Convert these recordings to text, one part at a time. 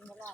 นมาล่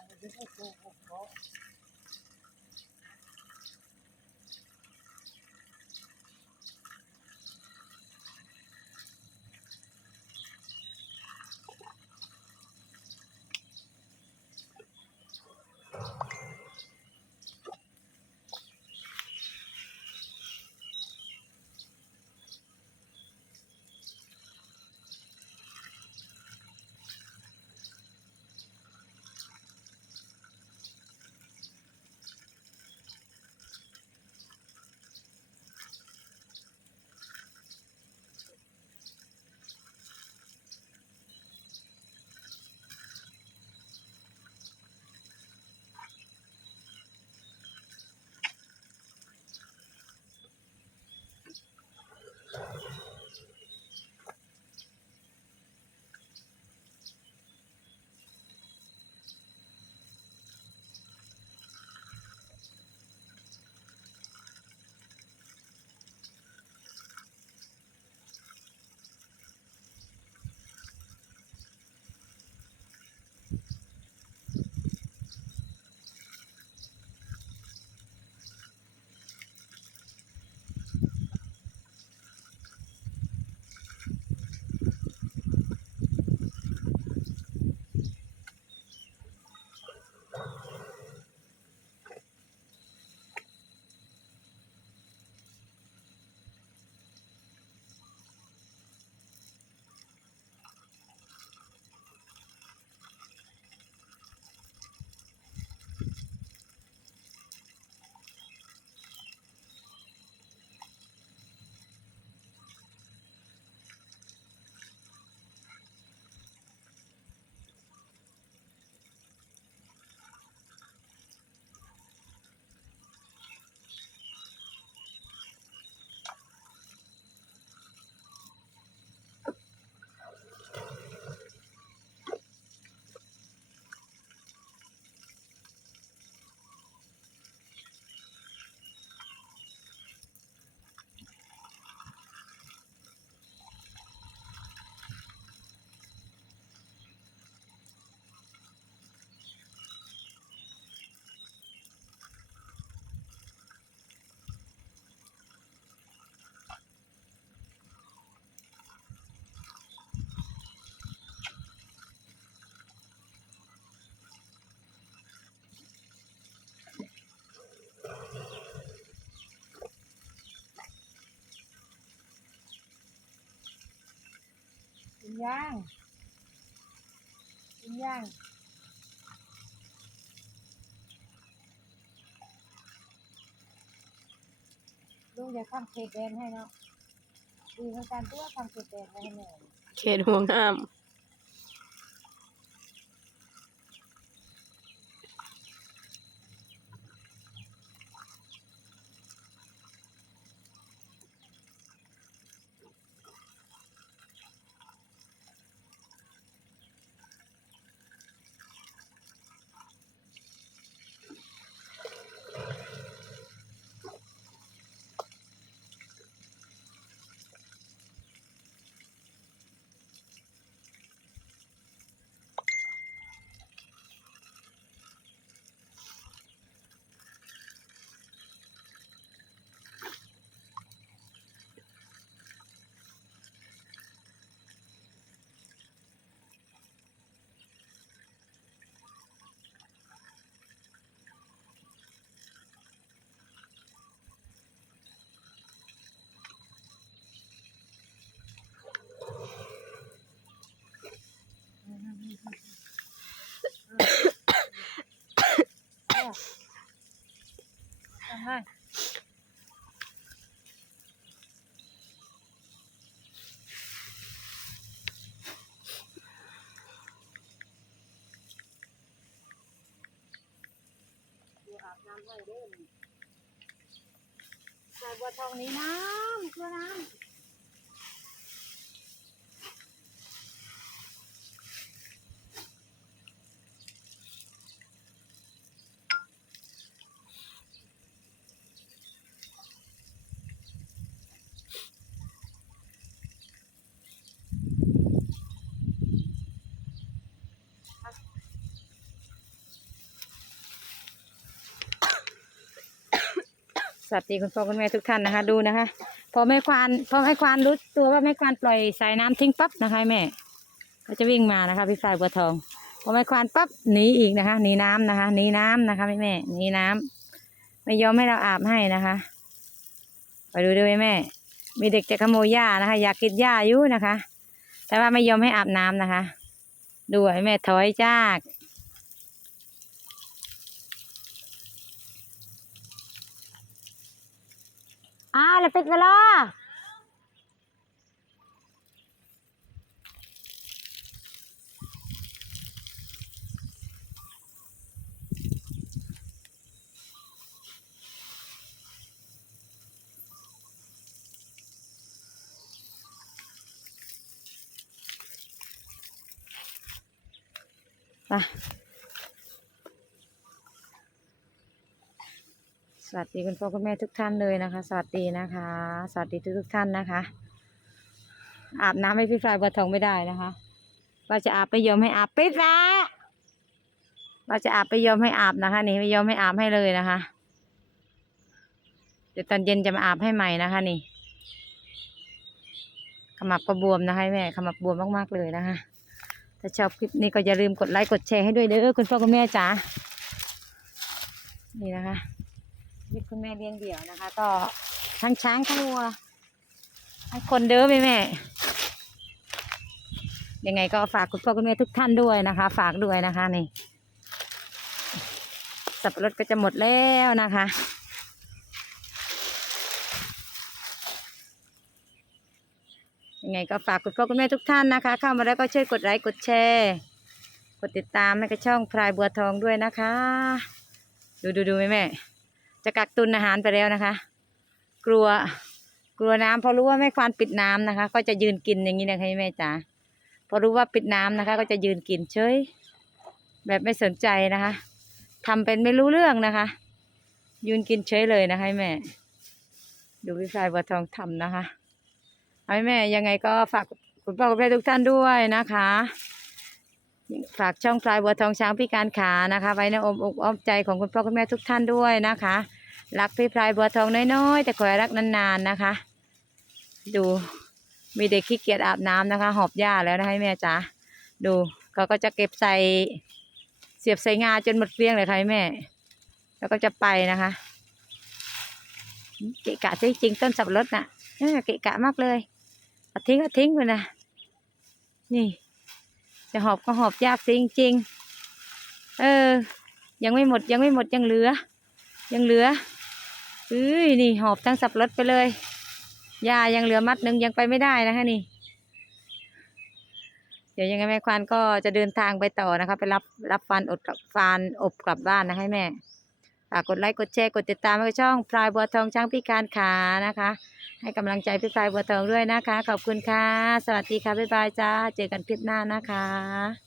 กินย่าง กินย่างลุงอย่าข้ามเขตแดนให้เนาะดีเหมือนกันตัวข้ามเขตแดนให้แม่เขตห่วงห้าม น้ำไหลเด้นใส่บัวทองนี้น้ำคือน้ำ สวัสดีคุณพ่อคุณแม่ทุกท่านนะคะ ดูนะคะ พอแม่ควานพอแม่ควานรู้ตัวว่าแม่ควานปล่อยสายน้ำทิ้งปั๊บนะคะแม่ก็จะวิ่งมานะคะ พี่ฝ่ายบัวทอง พอแม่ควานปั๊บหนีอีกนะคะหนีน้ำนะคะหนีน้ำนะคะแม่แม่หนีน้ำไม่ยอมให้เราอาบให้นะคะ ไปดูด้วยแม่ มีเด็กจะขโมยหญ้านะคะ อยากกินหญ้าอยู่นะคะ แต่ว่าไม่ยอมให้อาบน้ำนะคะ ดูไอ้แม่ถอยจาก อ่าแล้วปิดเวลาไป สวัสดีคุณพ่อคุณแม่ทุกท่านเลยนะคะ สวัสดีนะคะ สวัสดีทุกทุกท่านนะคะ อาบน้ำให้พี่ฟลายบัวทองไม่ได้นะคะว่าจะอาบไปยอมให้อาบปิดละว่าจะอาบไปยอมให้อาบนะคะ นี่ไม่ยอมให้อาบให้เลยนะคะ เดี๋ยวตอนเย็นจะมาอาบให้ใหม่นะคะ นี่ขมับก็บวมนะคะแม่ขมับบวมมากๆเลยนะคะ ถ้าชอบคลิปนี้ก็อย่าลืมกดไลค์กดแชร์ให้ด้วยเด้อคุณพ่อคุณแม่จ๋านี่นะคะ ชีวิตคุณแม่เลี้ยงเดี่ยวนะคะ ก็ทั้งช้างทั้งวัวทั้งคนเด้อแม่แม่ยังไงก็ฝากคุณพ่อคุณแม่ทุกท่านด้วยนะคะ ฝากด้วยนะคะนี่สับปะรดก็จะหมดแล้วนะคะยังไงก็ฝากคุณพ่อคุณแม่ทุกท่านนะคะ เข้ามาแล้วก็ช่วยกดไลค์กดแชร์กดติดตามให้กับช่องพลายบัวทองด้วยนะคะ ดูดูดูแม่แม่ จะกักตุนอาหารไปแล้วนะคะ กลัวกลัวน้ำพอรู้ว่าแม่ควานปิดน้ำนะคะ ก็จะยืนกินอย่างนี้นะคะแม่จ๋าพอรู้ว่าปิดน้ำนะคะ ก็จะยืนกินเฉยแบบไม่สนใจนะคะทำเป็นไม่รู้เรื่องนะคะ ยืนกินเฉยเลยนะคะแม่ ดูพี่พลายบัวทองทำนะคะเอาให้แม่ยังไงก็ฝากคุณพ่อคุณแม่ทุกท่านด้วยนะคะ ฝากช่องพลายบัวทองช้างพิการขานะคะ ไว้ในอ้อมอกอ้อมใจของคุณพ่อคุณแม่ทุกท่านด้วยนะคะ รักพี่พลายบัวทองน้อยๆ แต่ขอให้รักนานๆนะคะ ดูมีเด็กขี้เกียจอาบน้ำนะคะ หอบหญ้าแล้วนะคะแม่จ๋าดูเขาก็จะเก็บใส่เสียบใส่งาจนหมดเกลี้ยงเลยค่ะแม่ แล้วก็จะไปนะคะเกะกะจริงๆต้นสับปะรดน่ะเกะกะมากเลยเอาทิ้งเอาทิ้งไปนะนี่ จะหอบก็หอบยากจริงๆเออ ยังไม่หมดยังไม่หมดยังเหลือ ยังเหลือ อ้ยนี่หอบทั้งสับรถไปเลยยายังเหลือมัดหนึ่งยังไปไม่ได้นะคะนี่ เดี๋ยวยังไงแม่ควานก็จะเดินทางไปต่อนะคะ ไปรับรับฟันอดกับฟานอบกลับบ้านนะให้แม่ฝากกดไลค์กดแชร์กดติดตามกับช่องพลายบัวทองช้างพิการขานะคะ ให้กำลังใจพี่พลายบัวทองด้วยนะคะ ขอบคุณค่ะ สวัสดีค่ะบ๊ายบายจ้าเจอกันคลิปหน้านะคะ